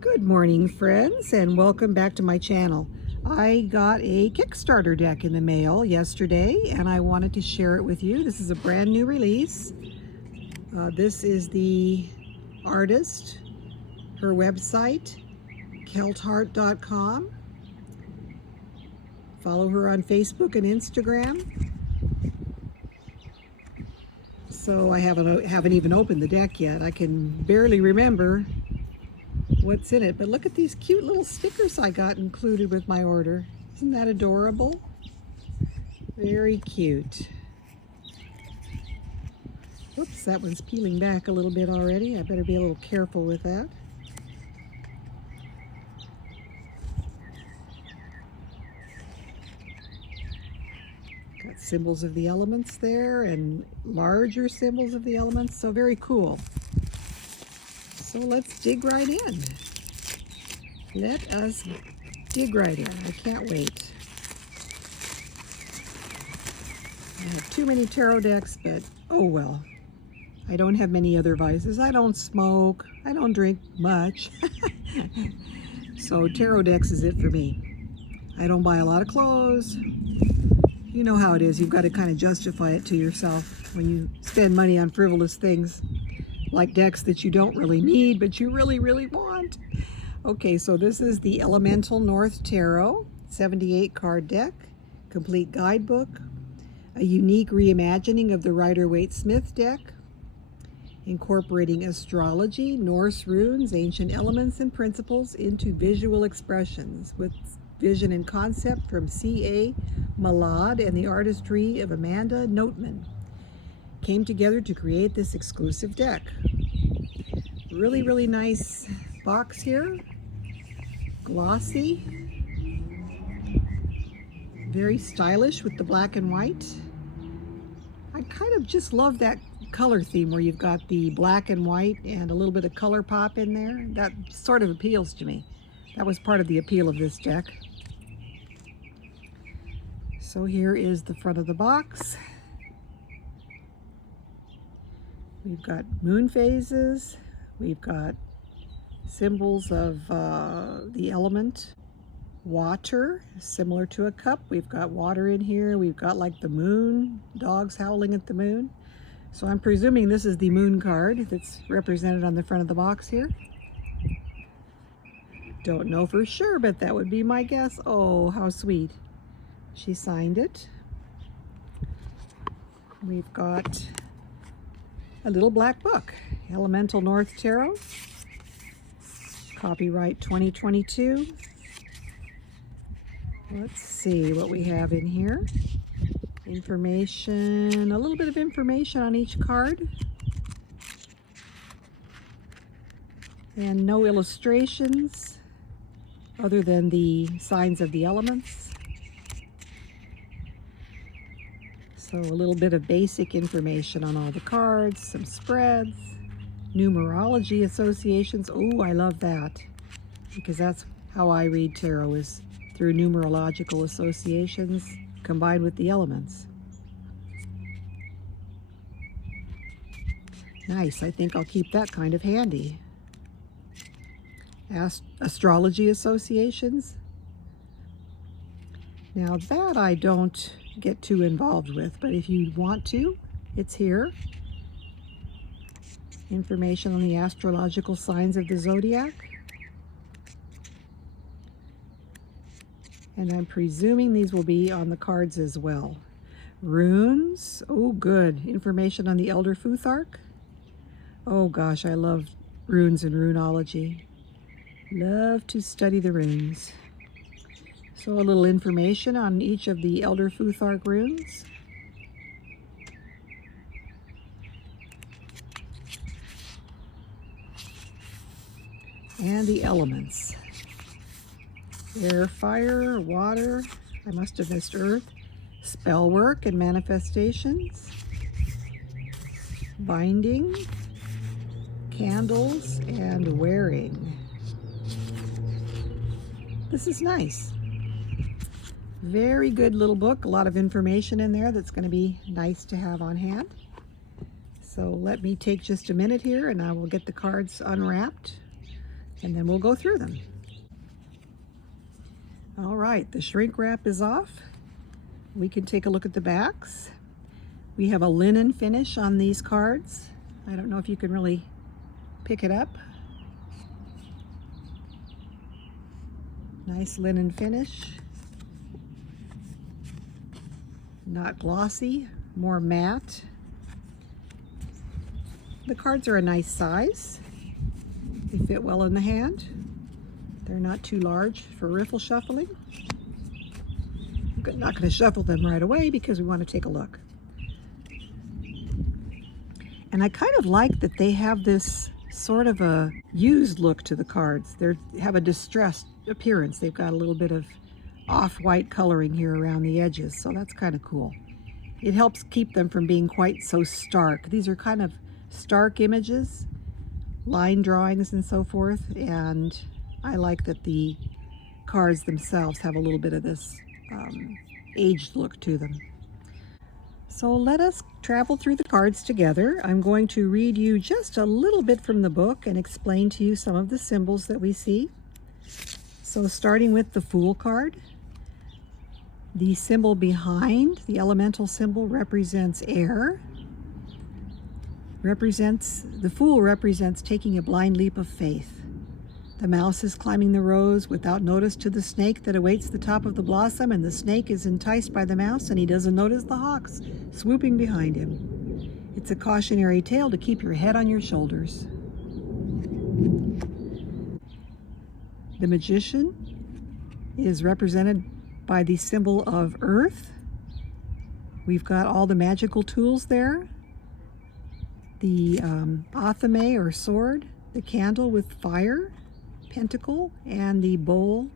Good morning, friends, and welcome back to my channel. I got a Kickstarter deck in the mail yesterday, and I wanted to share it with you. This is a brand new release. This is the artist, her website, keltheart.com. Follow her on Facebook and Instagram. So I haven't even opened the deck yet. I can barely remember what's in it, but look at these cute little stickers I got included with my order. Isn't that adorable? Very cute. Whoops, that one's peeling back a little bit already. I better be a little careful with that. Got symbols of the elements there and larger symbols of the elements, so very cool. So let's dig right in. Let us dig right in. I can't wait. I have too many tarot decks, but oh well. I don't have many other vices. I don't smoke. I don't drink much. So tarot decks is it for me. I don't buy a lot of clothes. You know how it is. You've got to kind of justify it to yourself when you spend money on frivolous things, like decks that you don't really need, but you really, really want. Okay, so this is the Elemental North Tarot, 78 card deck, complete guidebook, a unique reimagining of the writer Waite-Smith deck, incorporating astrology, Norse runes, ancient elements and principles into visual expressions with vision and concept from C.A. Mallad and the artistry of Amanda Noteman. Came together to create this exclusive deck. Really, really nice box here. Glossy. Very stylish with the black and white. I kind of just love that color theme where you've got the black and white and a little bit of color pop in there. That sort of appeals to me. That was part of the appeal of this deck. So here is the front of the box. We've got moon phases, we've got symbols of the element water, similar to a cup. We've got water in here, we've got like the moon, dogs howling at the moon. So I'm presuming this is the moon card that's represented on the front of the box here. Don't know for sure, but that would be my guess. Oh, how sweet. She signed it. We've got a little black book, Elemental North Tarot, copyright 2022. Let's see what we have in here. Information, a little bit of information on each card. And no illustrations other than the signs of the elements. So a little bit of basic information on all the cards, some spreads, numerology associations. Oh, I love that, because that's how I read tarot, is through numerological associations combined with the elements. Nice, I think I'll keep that kind of handy. Astrology associations. Now that I don't get too involved with, but if you want to, it's here. Information on the astrological signs of the zodiac. And I'm presuming these will be on the cards as well. Runes, oh good. Information on the Elder Futhark. Oh gosh, I love runes and runology. Love to study the runes. So a little information on each of the Elder Futhark runes. And the elements. Air, fire, water, I must have missed earth. Spell work and manifestations. Binding, candles, and wearing. This is nice. Very good little book, a lot of information in there that's going to be nice to have on hand. So let me take just a minute here and I will get the cards unwrapped and then we'll go through them. All right, the shrink wrap is off. We can take a look at the backs. We have a linen finish on these cards. I don't know if you can really pick it up. Nice linen finish. Not glossy, more matte. The cards are a nice size. They fit well in the hand. They're not too large for riffle shuffling. I'm not going to shuffle them right away because we want to take a look. And I kind of like that they have this sort of a used look to the cards. They have a distressed appearance. They've got a little bit of off-white coloring here around the edges, so that's kind of cool. It helps keep them from being quite so stark. These are kind of stark images, line drawings and so forth, and I like that the cards themselves have a little bit of this aged look to them. So let us travel through the cards together. I'm going to read you just a little bit from the book and explain to you some of the symbols that we see. So starting with the Fool card, the symbol behind, the elemental symbol, represents air. The Fool represents taking a blind leap of faith. The mouse is climbing the rose without notice to the snake that awaits the top of the blossom, and the snake is enticed by the mouse, and he doesn't notice the hawks swooping behind him. It's a cautionary tale to keep your head on your shoulders. The Magician is represented by the symbol of earth. We've got all the magical tools there. The athame or sword, the candle with fire, pentacle, and the bowl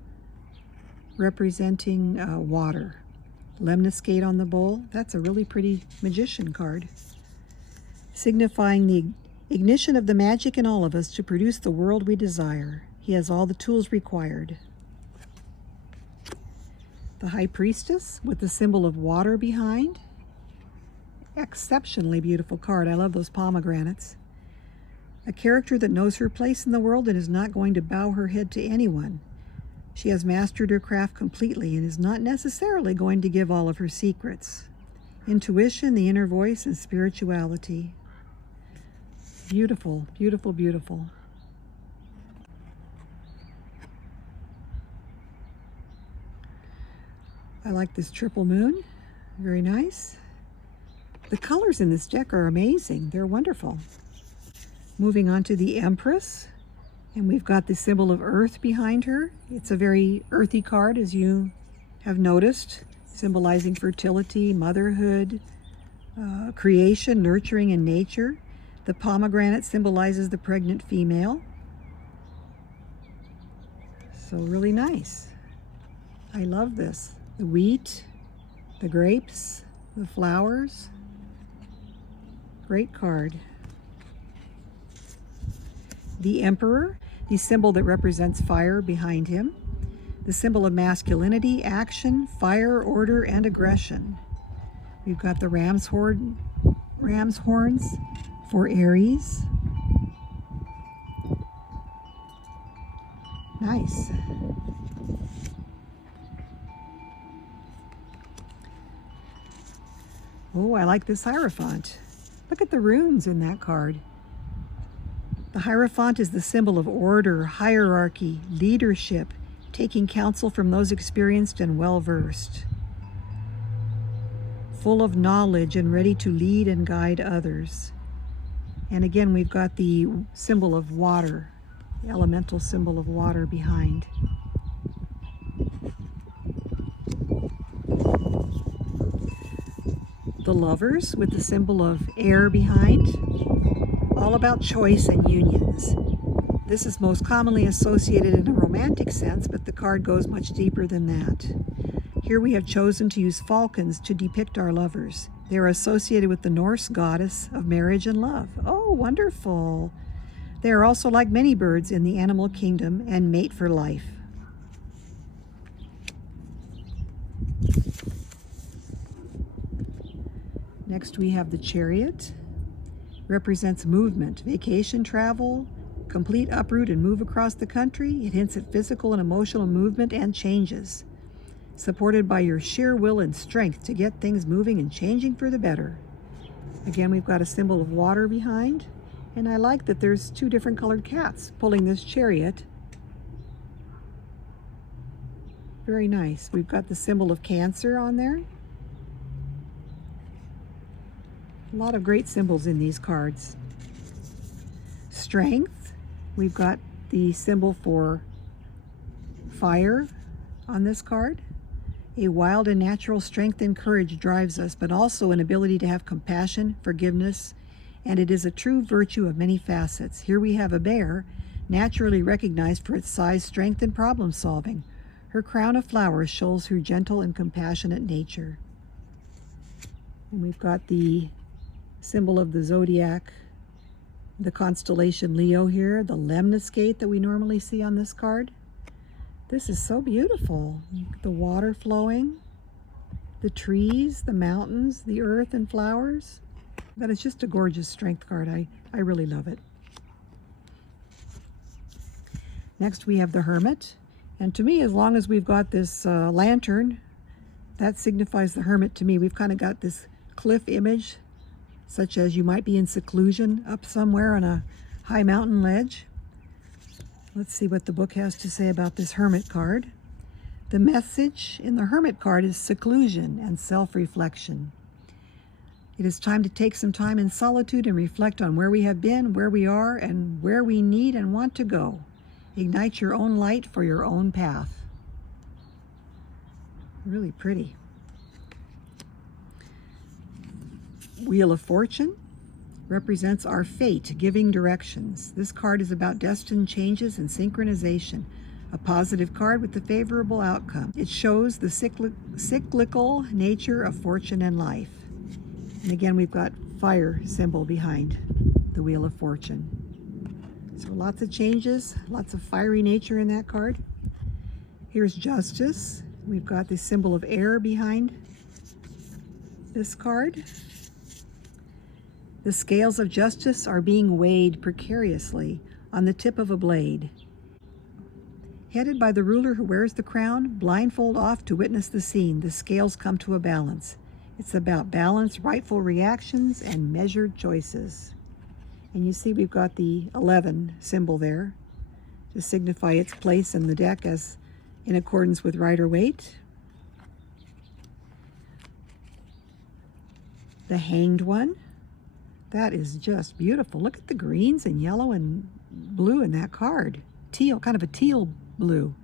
representing water. Lemniscate on the bowl. That's a really pretty magician card, signifying the ignition of the magic in all of us to produce the world we desire. He has all the tools required. The High Priestess with the symbol of water behind. Exceptionally beautiful card. I love those pomegranates. A character that knows her place in the world and is not going to bow her head to anyone. She has mastered her craft completely and is not necessarily going to give all of her secrets. Intuition, the inner voice, and spirituality. Beautiful, beautiful, beautiful. I like this triple moon. Very nice. The colors in this deck are amazing. They're wonderful. Moving on to the Empress, and we've got the symbol of earth behind her. It's a very earthy card, as you have noticed, symbolizing fertility, motherhood, creation, nurturing, and nature. The pomegranate symbolizes the pregnant female. So really nice. I love this. The wheat, the grapes, the flowers. Great card. The Emperor, the symbol that represents fire behind him. The symbol of masculinity, action, fire, order, and aggression. We've got the ram's horns for Aries. Nice. Oh, I like this Hierophant. Look at the runes in that card. The Hierophant is the symbol of order, hierarchy, leadership, taking counsel from those experienced and well-versed, full of knowledge and ready to lead and guide others. And again, we've got the symbol of water, the elemental symbol of water behind. The Lovers with the symbol of air behind. All about choice and unions. This is most commonly associated in a romantic sense, but the card goes much deeper than that. Here we have chosen to use falcons to depict our lovers. They are associated with the Norse goddess of marriage and love. Oh, wonderful. They are also like many birds in the animal kingdom and mate for life. Next we have the Chariot. Represents movement, vacation travel, complete uproot and move across the country. It hints at physical and emotional movement and changes, supported by your sheer will and strength to get things moving and changing for the better. Again, we've got a symbol of water behind, and I like that there's two different colored cats pulling this chariot. Very nice. We've got the symbol of Cancer on there. A lot of great symbols in these cards. Strength. We've got the symbol for fire on this card. A wild and natural strength and courage drives us, but also an ability to have compassion, forgiveness, and it is a true virtue of many facets. Here we have a bear, naturally recognized for its size, strength, and problem solving. Her crown of flowers shows her gentle and compassionate nature. And we've got the symbol of the zodiac, the constellation Leo here, the lemniscate that we normally see on this card. This is so beautiful. The water flowing, the trees, the mountains, the earth and flowers. That is just a gorgeous strength card. I really love it. Next we have the Hermit. And to me, as long as we've got this lantern, that signifies the Hermit to me. We've kind of got this cliff image, such as you might be in seclusion up somewhere on a high mountain ledge. Let's see what the book has to say about this Hermit card. The message in the Hermit card is seclusion and self-reflection. It is time to take some time in solitude and reflect on where we have been, where we are, and where we need and want to go. Ignite your own light for your own path. Really pretty. Wheel of Fortune represents our fate, giving directions. This card is about destined changes and synchronization. A positive card with a favorable outcome. It shows the cyclical nature of fortune and life. And again, we've got fire symbol behind the Wheel of Fortune. So lots of changes, lots of fiery nature in that card. Here's Justice. We've got the symbol of air behind this card. The scales of justice are being weighed precariously on the tip of a blade. Headed by the ruler who wears the crown, blindfold off to witness the scene, the scales come to a balance. It's about balance, rightful reactions, and measured choices. And you see we've got the 11 symbol there to signify its place in the deck as in accordance with Rider-Waite. The Hanged One. That is just beautiful. Look at the greens and yellow and blue in that card. Teal, kind of a teal blue.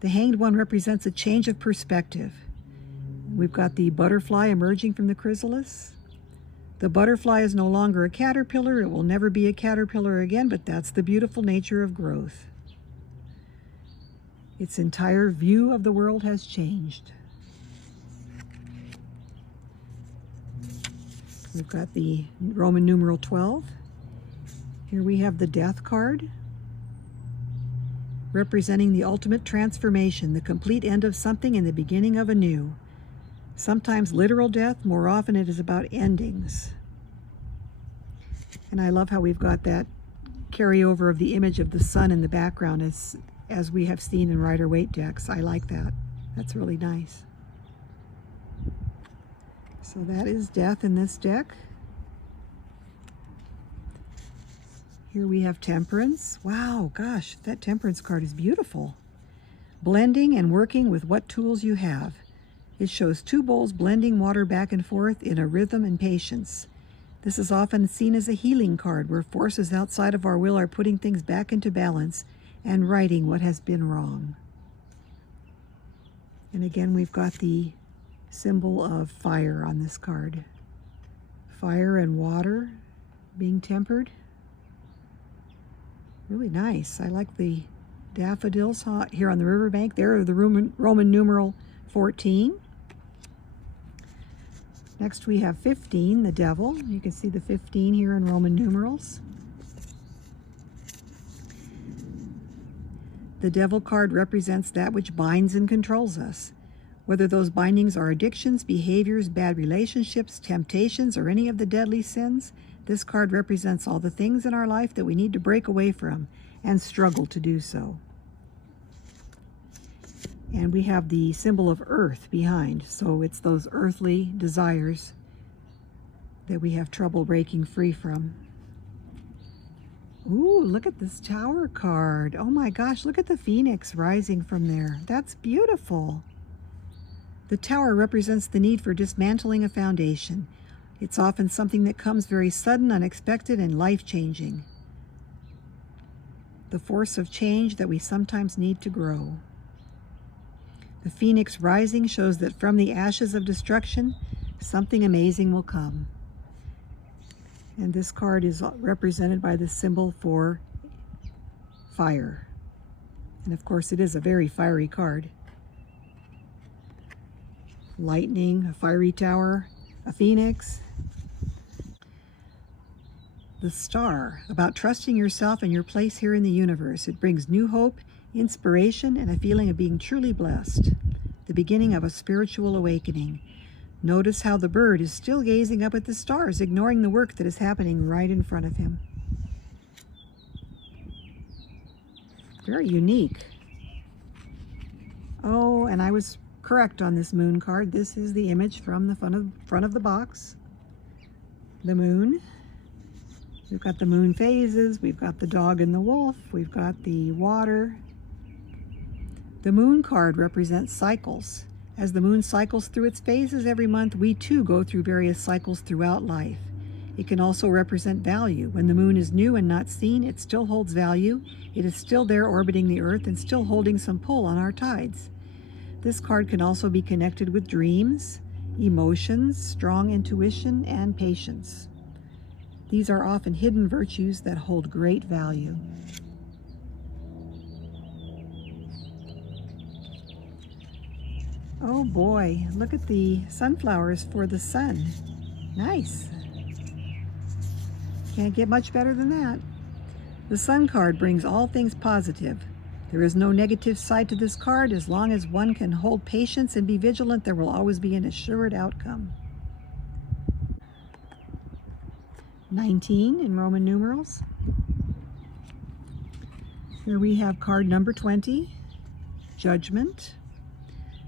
The Hanged One represents a change of perspective. We've got the butterfly emerging from the chrysalis. The butterfly is no longer a caterpillar. It will never be a caterpillar again, but that's the beautiful nature of growth. Its entire view of the world has changed. We've got the Roman numeral 12. Here we have the Death card, representing the ultimate transformation, the complete end of something and the beginning of a new. Sometimes literal death, more often it is about endings. And I love how we've got that carryover of the image of the sun in the background as we have seen in Rider-Waite decks. I like that. That's really nice. So that is death in this deck. Here we have Temperance. Wow, gosh, that Temperance card is beautiful. Blending and working with what tools you have. It shows two bowls blending water back and forth in a rhythm and patience. This is often seen as a healing card where forces outside of our will are putting things back into balance and righting what has been wrong. And again, we've got the symbol of fire on this card. Fire and water being tempered. Really nice. I like the daffodils here on the riverbank. There are the Roman numeral 14. Next we have 15, the devil. You can see the 15 here in Roman numerals. The devil card represents that which binds and controls us. Whether those bindings are addictions, behaviors, bad relationships, temptations, or any of the deadly sins, This card represents all the things in our life that we need to break away from and struggle to do so. And we have the symbol of earth behind, so it's those earthly desires that we have trouble breaking free from. Ooh, look at this Tower card. Oh my gosh, look at the phoenix rising from there. That's beautiful. The Tower represents the need for dismantling a foundation. It's often something that comes very sudden, unexpected, and life-changing. The force of change that we sometimes need to grow. The phoenix rising shows that from the ashes of destruction, something amazing will come. And this card is represented by the symbol for fire. And of course, it is a very fiery card. Lightning, a fiery tower, a phoenix. The star, about trusting yourself and your place here in the universe. It brings new hope, inspiration, and a feeling of being truly blessed. The beginning of a spiritual awakening. Notice how the bird is still gazing up at the stars, ignoring the work that is happening right in front of him. Very unique. Oh, and I was correct on this moon card. This is the image from the front of the box. The moon. We've got the moon phases. We've got the dog and the wolf. We've got the water. The moon card represents cycles. As the moon cycles through its phases every month, we too go through various cycles throughout life. It can also represent value. When the moon is new and not seen, it still holds value. It is still there orbiting the earth and still holding some pull on our tides. This card can also be connected with dreams, emotions, strong intuition, and patience. These are often hidden virtues that hold great value. Oh boy, look at the sunflowers for the sun. Nice. Can't get much better than that. The sun card brings all things positive. There is no negative side to this card. As long as one can hold patience and be vigilant, there will always be an assured outcome. 19 in Roman numerals. Here we have card number 20, Judgment.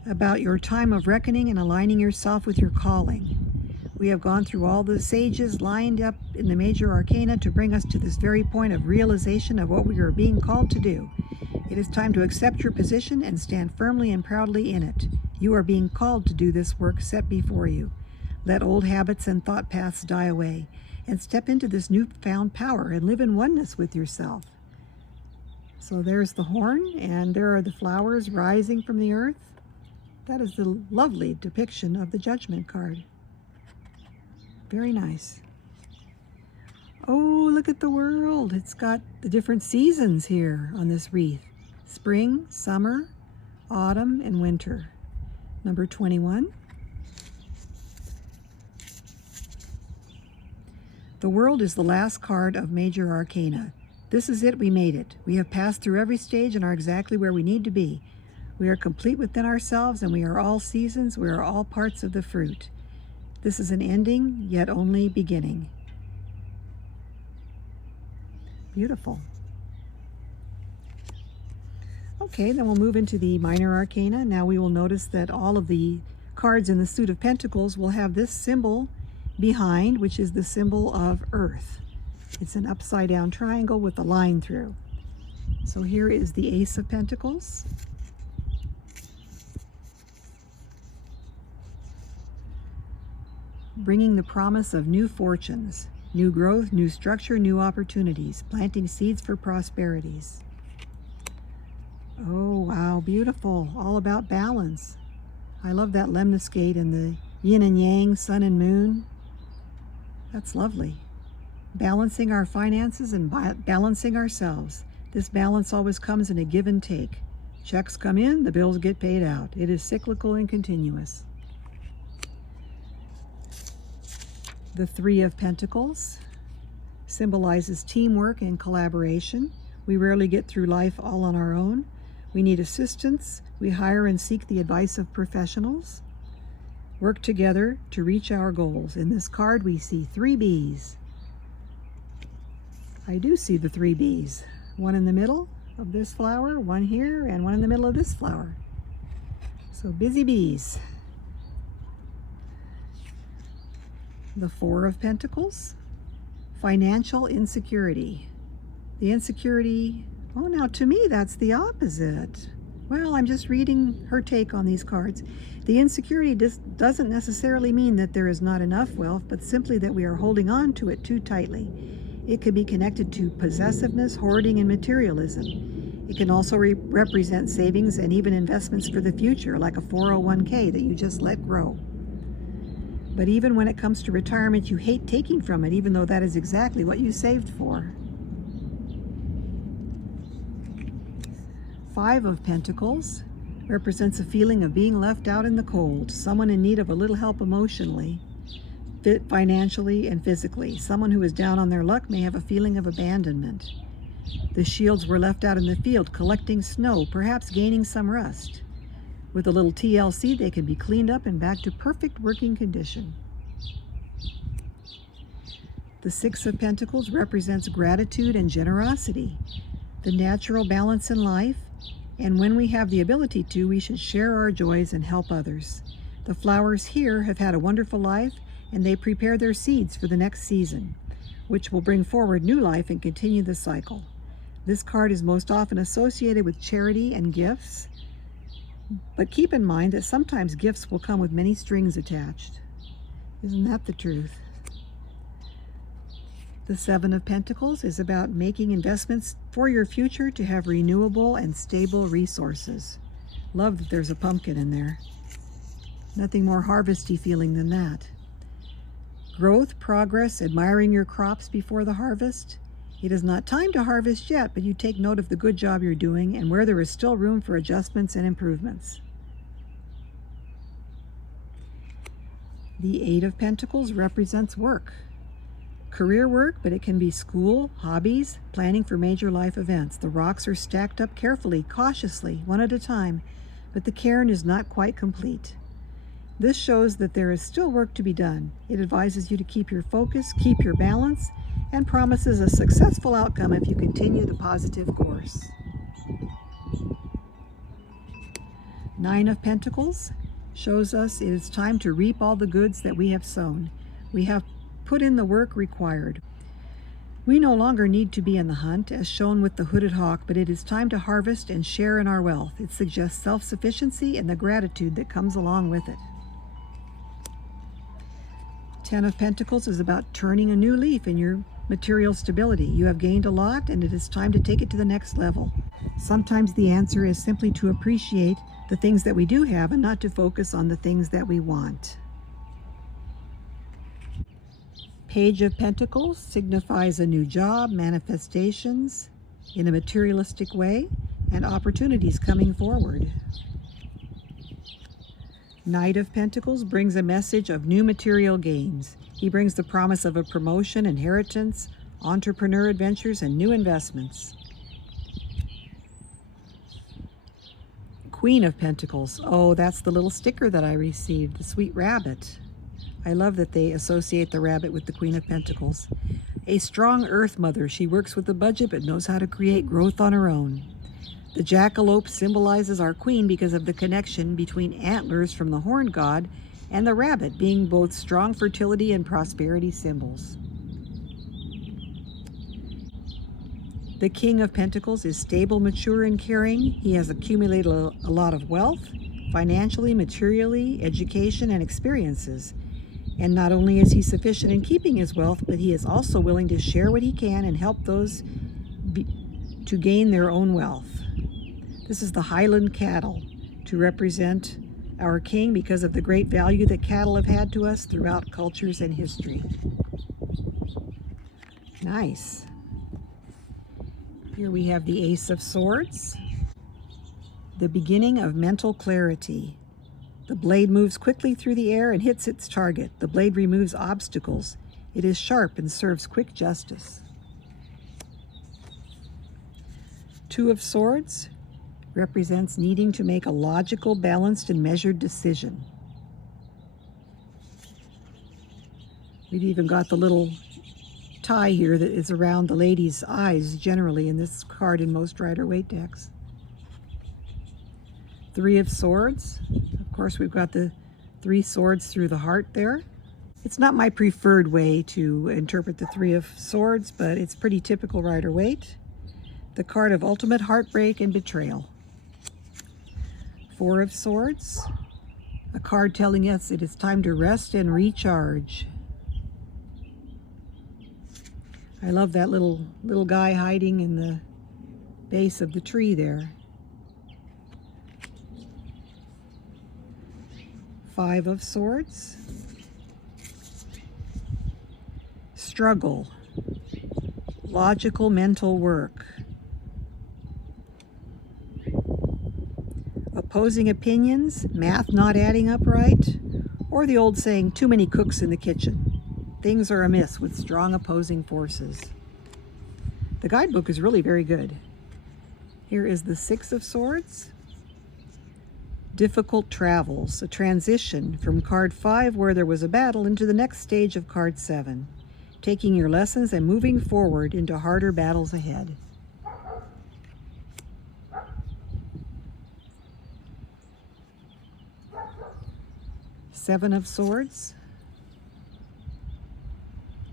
About your time of reckoning and aligning yourself with your calling. We have gone through all the sages lined up in the major arcana to bring us to this very point of realization of what we are being called to do. It is time to accept your position and stand firmly and proudly in it. You are being called to do this work set before you. Let old habits and thought paths die away and step into this newfound power and live in oneness with yourself. So there's the horn, and there are the flowers rising from the earth. That is the lovely depiction of the Judgment card. Very nice. Oh, look at the world. It's got the different seasons here on this wreath. Spring, summer, autumn, and winter. Number 21. The world is the last card of major arcana. This is it, we made it. We have passed through every stage and are exactly where we need to be. We are complete within ourselves, and we are all seasons. We are all parts of the fruit. This is an ending, yet only beginning. Beautiful. Okay, then we'll move into the minor arcana. Now we will notice that all of the cards in the suit of pentacles will have this symbol behind, which is the symbol of earth. It's an upside down triangle with a line through. So here is the Ace of Pentacles. Bringing the promise of new fortunes, new growth, new structure, new opportunities, planting seeds for prosperities. Oh, wow, beautiful. All about balance. I love that lemniscate and the yin and yang, sun and moon. That's lovely. Balancing our finances and balancing ourselves. This balance always comes in a give and take. Checks come in, the bills get paid out. It is cyclical and continuous. The Three of Pentacles symbolizes teamwork and collaboration. We rarely get through life all on our own. We need assistance. We hire and seek the advice of professionals. Work together to reach our goals. In this card, we see 3 bees. I do see the 3 bees. One in the middle of this flower, one here, and one in the middle of this flower. So busy bees. The 4 of Pentacles, financial insecurity. The insecurity, oh, now to me that's the opposite. Well, I'm just reading her take on these cards. The insecurity doesn't necessarily mean that there is not enough wealth, but simply that we are holding on to it too tightly. It could be connected to possessiveness, hoarding, and materialism. It can also represent savings and even investments for the future, like a 401k that you just let grow. But even when it comes to retirement, you hate taking from it, even though that is exactly what you saved for. 5 of Pentacles represents a feeling of being left out in the cold, someone in need of a little help emotionally, financially, and physically. Someone who is down on their luck may have a feeling of abandonment. The shields were left out in the field collecting snow, perhaps gaining some rust. With a little TLC, they can be cleaned up and back to perfect working condition. The 6 of Pentacles represents gratitude and generosity, the natural balance in life, and when we have the ability to, we should share our joys and help others. The flowers here have had a wonderful life, and they prepare their seeds for the next season, which will bring forward new life and continue the cycle. This card is most often associated with charity and gifts, but keep in mind that sometimes gifts will come with many strings attached. Isn't that the truth? The 7 of Pentacles is about making investments for your future to have renewable and stable resources. Love that there's a pumpkin in there. Nothing more harvesty feeling than that. Growth, progress, admiring your crops before the harvest. It is not time to harvest yet, but you take note of the good job you're doing and where there is still room for adjustments and improvements. The 8 of Pentacles represents work. Career work, but it can be school, hobbies, planning for major life events. The rocks are stacked up carefully, cautiously, one at a time, but the cairn is not quite complete. This shows that there is still work to be done. It advises you to keep your focus, keep your balance, and promises a successful outcome if you continue the positive course. 9 of Pentacles shows us it is time to reap all the goods that we have sown. We have put in the work required. We no longer need to be in the hunt, as shown with the hooded hawk, but it is time to harvest and share in our wealth. It suggests self-sufficiency and the gratitude that comes along with it. 10 of Pentacles is about turning a new leaf in your material stability. You have gained a lot, and it is time to take it to the next level. Sometimes the answer is simply to appreciate the things that we do have and not to focus on the things that we want. Page of Pentacles signifies a new job, manifestations in a materialistic way, and opportunities coming forward. Knight of Pentacles brings a message of new material gains. He brings the promise of a promotion, inheritance, entrepreneur adventures, and new investments. Queen of Pentacles. Oh, that's the little sticker that I received, the sweet rabbit. I love that they associate the rabbit with the Queen of Pentacles. A strong earth mother. She works with a budget but knows how to create growth on her own. The jackalope symbolizes our queen because of the connection between antlers from the horned god and the rabbit, being both strong fertility and prosperity symbols. The King of Pentacles is stable, mature, and caring. He has accumulated a lot of wealth, financially, materially, education, and experiences. And not only is he sufficient in keeping his wealth, but he is also willing to share what he can and help those to gain their own wealth. This is the Highland cattle, to represent our king because of the great value that cattle have had to us throughout cultures and history. Nice. Here we have the Ace of Swords, the beginning of mental clarity. The blade moves quickly through the air and hits its target. The blade removes obstacles. It is sharp and serves quick justice. Two of Swords represents needing to make a logical, balanced, and measured decision. We've even got the little tie here that is around the lady's eyes generally in this card in most Rider-Waite decks. Three of Swords. Of course, we've got the three swords through the heart there. It's not my preferred way to interpret the Three of Swords, but it's pretty typical Rider-Waite. The card of ultimate heartbreak and betrayal. Four of Swords. A card telling us it is time to rest and recharge. I love that little guy hiding in the base of the tree there. Five of Swords. Struggle. Logical mental work. Opposing opinions, math not adding up right, or the old saying, too many cooks in the kitchen. Things are amiss with strong opposing forces. The guidebook is really very good. Here is the Six of Swords. Difficult travels, a transition from card 5 where there was a battle into the next stage of card 7, taking your lessons and moving forward into harder battles ahead. Seven of Swords.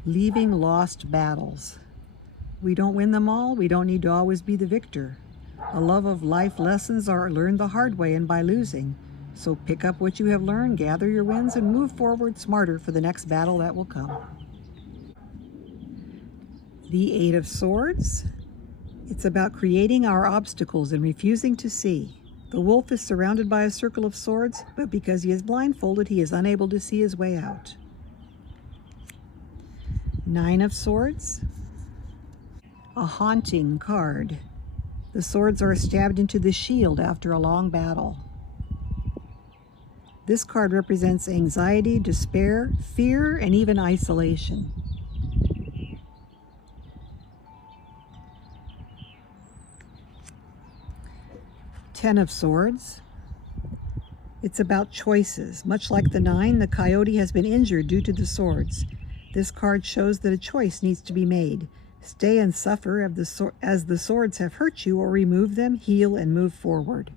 Leaving lost battles. We don't win them all. We don't need to always be the victor. A love of life lessons are learned the hard way and by losing. So pick up what you have learned, gather your wins, and move forward smarter for the next battle that will come. The Eight of Swords. It's about creating our obstacles and refusing to see. The wolf is surrounded by a circle of swords, but because he is blindfolded, he is unable to see his way out. Nine of Swords. A haunting card. The swords are stabbed into the shield after a long battle. This card represents anxiety, despair, fear, and even isolation. Ten of Swords. It's about choices. Much like the Nine, the coyote has been injured due to the swords. This card shows that a choice needs to be made. Stay and suffer as the swords have hurt you, or remove them, heal, and move forward.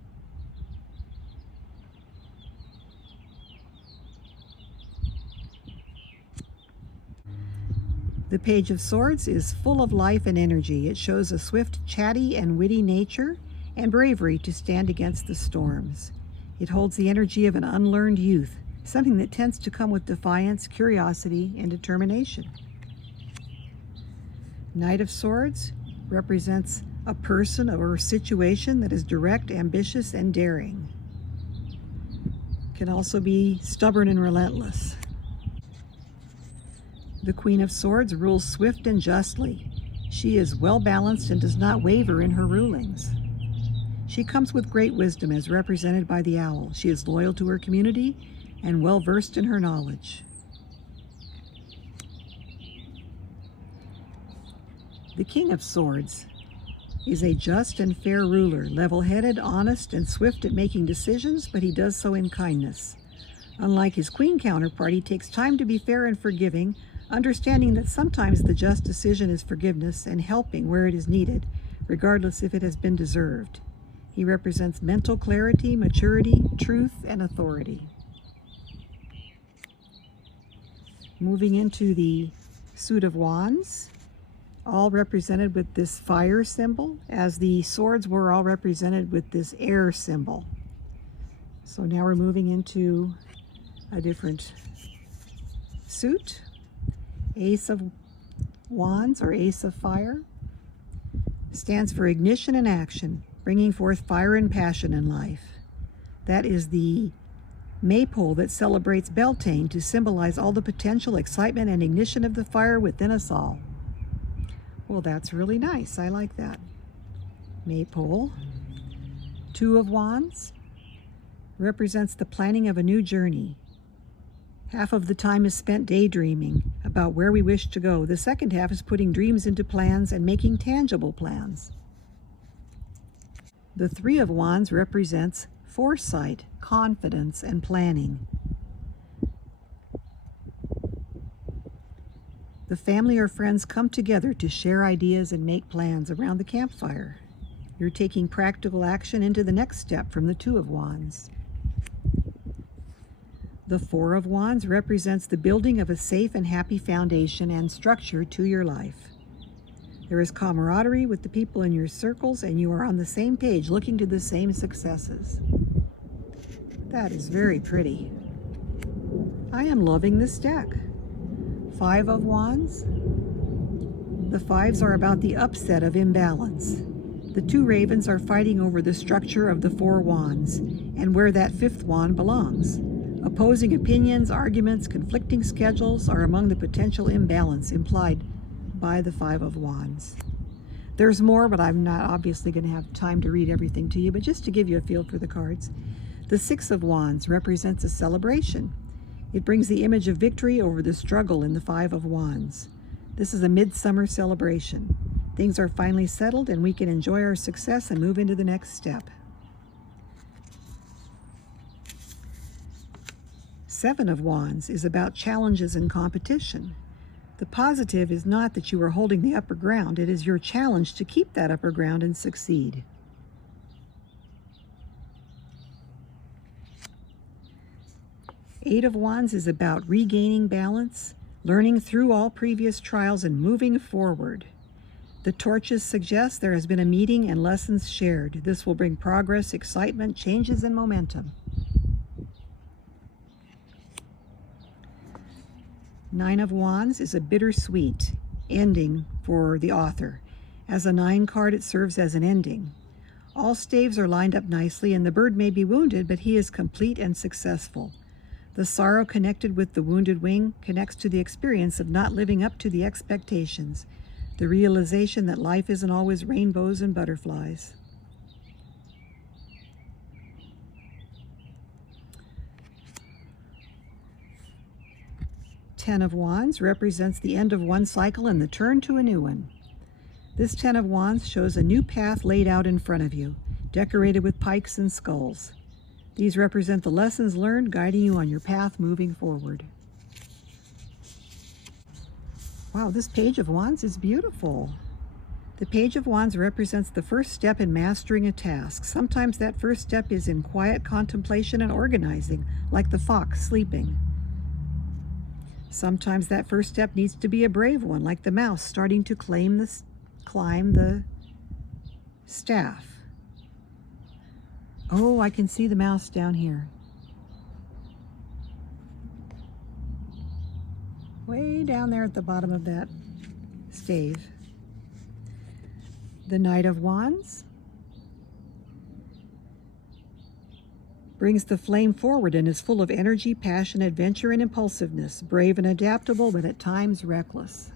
The Page of Swords is full of life and energy. It shows a swift, chatty, and witty nature and bravery to stand against the storms. It holds the energy of an unlearned youth, something that tends to come with defiance, curiosity, and determination. Knight of Swords represents a person or a situation that is direct, ambitious, and daring. Can also be stubborn and relentless. The Queen of Swords rules swift and justly. She is well balanced and does not waver in her rulings. She comes with great wisdom as represented by the owl. She is loyal to her community and well versed in her knowledge. The King of Swords is a just and fair ruler, level-headed, honest, and swift at making decisions, but he does so in kindness. Unlike his Queen counterpart, he takes time to be fair and forgiving, understanding that sometimes the just decision is forgiveness and helping where it is needed, regardless if it has been deserved. He represents mental clarity, maturity, truth, and authority. Moving into the Suit of Wands, all represented with this fire symbol, as the swords were all represented with this air symbol. So now we're moving into a different suit. Ace of Wands, or Ace of Fire, stands for ignition and action, bringing forth fire and passion in life. That is the maypole that celebrates Beltane to symbolize all the potential, excitement, and ignition of the fire within us all. Well, that's really nice. I like that. Maypole. Two of Wands represents the planning of a new journey. Half of the time is spent daydreaming about where we wish to go. The second half is putting dreams into plans and making tangible plans. The Three of Wands represents foresight, confidence, and planning. The family or friends come together to share ideas and make plans around the campfire. You're taking practical action into the next step from the Two of Wands. The Four of Wands represents the building of a safe and happy foundation and structure to your life. There is camaraderie with the people in your circles, and you are on the same page, looking to the same successes. That is very pretty. I am loving this deck. Five of Wands. The fives are about the upset of imbalance. The two ravens are fighting over the structure of the four wands and where that fifth wand belongs. Opposing opinions, arguments, conflicting schedules are among the potential imbalance implied by the Five of Wands. There's more, but I'm not obviously going to have time to read everything to you, but just to give you a feel for the cards. The Six of Wands represents a celebration. It brings the image of victory over the struggle in the Five of Wands. This is a midsummer celebration. Things are finally settled and we can enjoy our success and move into the next step. Seven of Wands is about challenges and competition. The positive is not that you are holding the upper ground, it is your challenge to keep that upper ground and succeed. Eight of Wands is about regaining balance, learning through all previous trials and moving forward. The torches suggest there has been a meeting and lessons shared. This will bring progress, excitement, changes, and momentum. Nine of Wands is a bittersweet ending for the author. As a 9 card, it serves as an ending. All staves are lined up nicely, and the bird may be wounded, but he is complete and successful. The sorrow connected with the wounded wing connects to the experience of not living up to the expectations, the realization that life isn't always rainbows and butterflies. Ten of Wands represents the end of one cycle and the turn to a new one. This Ten of Wands shows a new path laid out in front of you, decorated with pikes and skulls. These represent the lessons learned, guiding you on your path moving forward. Wow, this Page of Wands is beautiful. The Page of Wands represents the first step in mastering a task. Sometimes that first step is in quiet contemplation and organizing, like the fox sleeping. Sometimes that first step needs to be a brave one, like the mouse starting to climb the staff. Oh, I can see the mouse down here. Way down there at the bottom of that stave. The Knight of Wands brings the flame forward and is full of energy, passion, adventure, and impulsiveness, brave and adaptable, but at times reckless.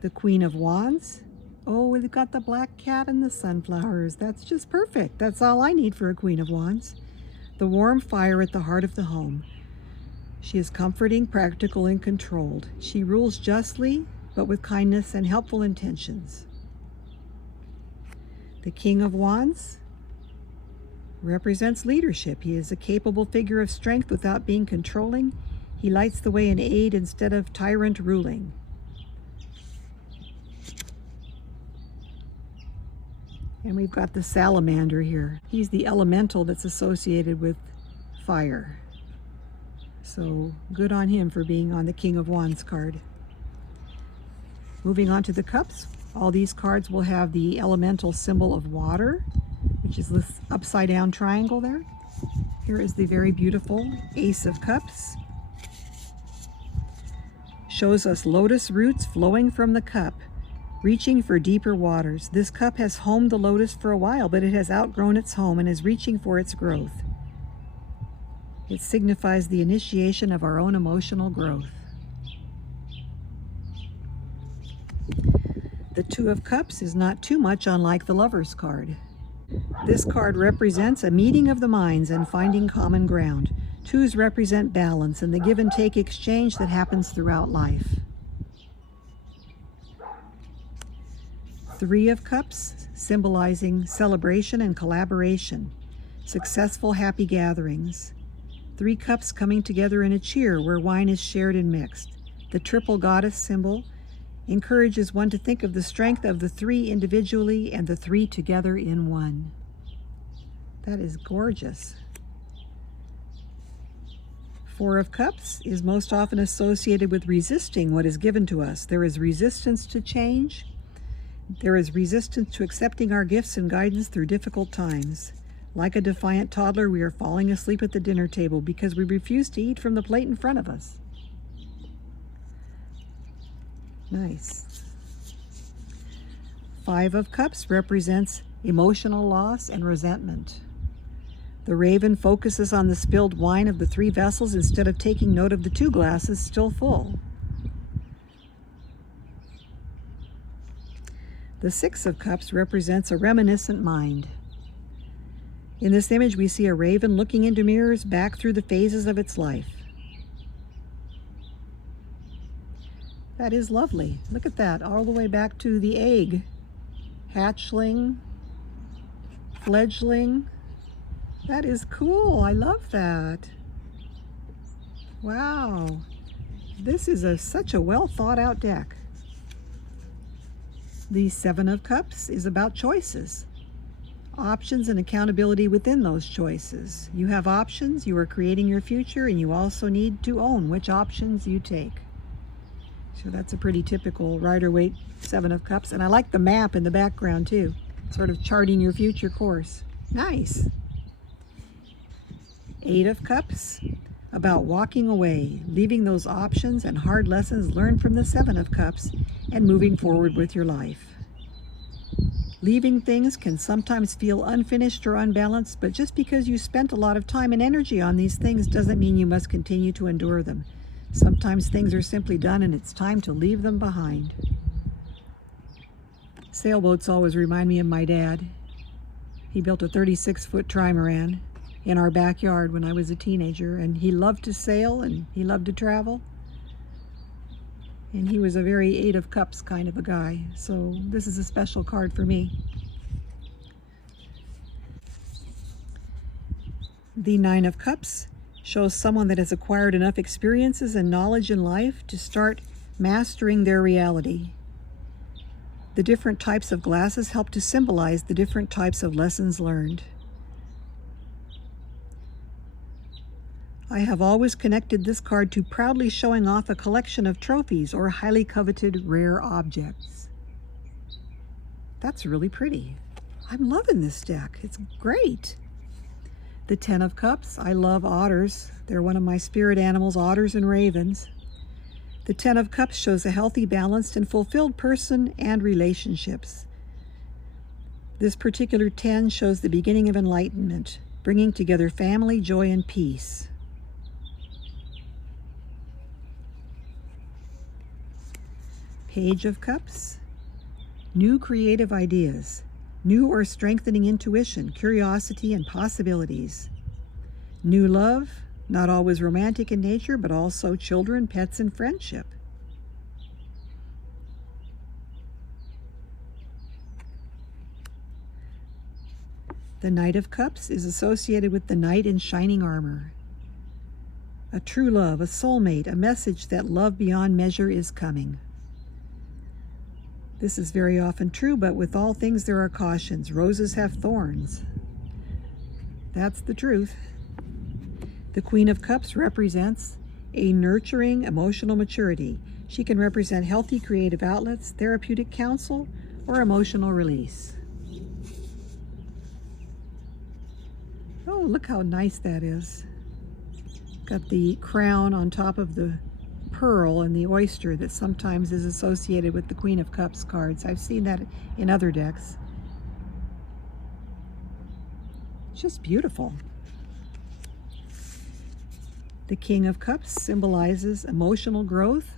The Queen of Wands. Oh, we've got the black cat and the sunflowers. That's just perfect. That's all I need for a Queen of Wands. The warm fire at the heart of the home. She is comforting, practical, and controlled. She rules justly, but with kindness and helpful intentions. The King of Wands represents leadership. He is a capable figure of strength without being controlling. He lights the way in aid instead of tyrant ruling. And we've got the salamander here. He's the elemental that's associated with fire. So good on him for being on the King of Wands card. Moving on to the cups. All these cards will have the elemental symbol of water, which is this upside down triangle there. Here is the very beautiful Ace of Cups. Shows us lotus roots flowing from the cup, reaching for deeper waters. This cup has homed the lotus for a while, but it has outgrown its home and is reaching for its growth. It signifies the initiation of our own emotional growth. The Two of Cups is not too much unlike the Lover's card. This card represents a meeting of the minds and finding common ground. Twos represent balance and the give and take exchange that happens throughout life. Three of Cups, symbolizing celebration and collaboration, successful, happy gatherings. 3 cups coming together in a cheer where wine is shared and mixed. The triple goddess symbol encourages one to think of the strength of the 3 individually and the 3 together in one. That is gorgeous. 4 of Cups is most often associated with resisting what is given to us. There is resistance to change. There is resistance to accepting our gifts and guidance through difficult times. Like a defiant toddler, we are falling asleep at the dinner table because we refuse to eat from the plate in front of us. Nice. 5 of Cups represents emotional loss and resentment. The raven focuses on the spilled wine of the 3 vessels instead of taking note of the 2 glasses still full. The 6 of Cups represents a reminiscent mind. In this image, we see a raven looking into mirrors back through the phases of its life. That is lovely. Look at that, all the way back to the egg, hatchling, fledgling. That is cool. I love that. Wow. This is such a well thought out deck. The 7 of Cups is about choices, options and accountability within those choices. You have options, you are creating your future, and you also need to own which options you take. So that's a pretty typical Rider-Waite 7 of Cups. And I like the map in the background too, sort of charting your future course. Nice. 8 of Cups, about walking away, leaving those options and hard lessons learned from the 7 of Cups and moving forward with your life. Leaving things can sometimes feel unfinished or unbalanced, but just because you spent a lot of time and energy on these things doesn't mean you must continue to endure them. Sometimes things are simply done and it's time to leave them behind. Sailboats always remind me of my dad. He built a 36-foot trimaran in our backyard when I was a teenager, and he loved to sail and he loved to travel. And he was a very 8 of Cups kind of a guy, so this is a special card for me. The 9 of Cups shows someone that has acquired enough experiences and knowledge in life to start mastering their reality. The different types of glasses help to symbolize the different types of lessons learned. I have always connected this card to proudly showing off a collection of trophies or highly coveted rare objects. That's really pretty. I'm loving this deck. It's great. The 10 of Cups, I love otters. They're one of my spirit animals, otters and ravens. The 10 of Cups shows a healthy, balanced, and fulfilled person and relationships. This particular 10 shows the beginning of enlightenment, bringing together family, joy, and peace. Page of Cups, new creative ideas, new or strengthening intuition, curiosity, and possibilities. New love, not always romantic in nature, but also children, pets, and friendship. The Knight of Cups is associated with the knight in shining armor. A true love, a soulmate, a message that love beyond measure is coming. This is very often true, but with all things there are cautions. Roses have thorns. That's the truth. The Queen of Cups represents a nurturing emotional maturity. She can represent healthy creative outlets, therapeutic counsel, or emotional release. Oh, look how nice that is. Got the crown on top of the pearl and the oyster that sometimes is associated with the Queen of Cups cards. I've seen that in other decks. Just beautiful. The King of Cups symbolizes emotional growth,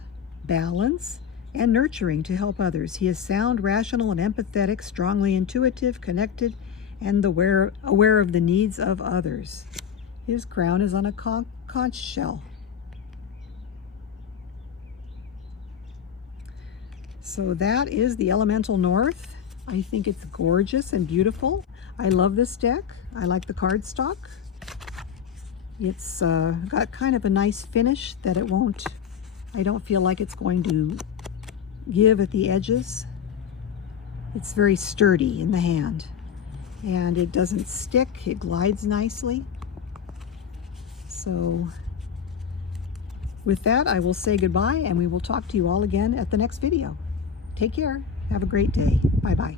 balance, and nurturing to help others. He is sound, rational, and empathetic, strongly intuitive, connected, and aware of the needs of others. His crown is on a conch shell. So that is the Elemental North. I think it's gorgeous and beautiful. I love this deck. I like the cardstock. It's got kind of a nice finish that it won't, I don't feel like it's going to give at the edges. It's very sturdy in the hand, and it doesn't stick. It glides nicely. So with that, I will say goodbye, and we will talk to you all again at the next video. Take care. Have a great day. Bye-bye.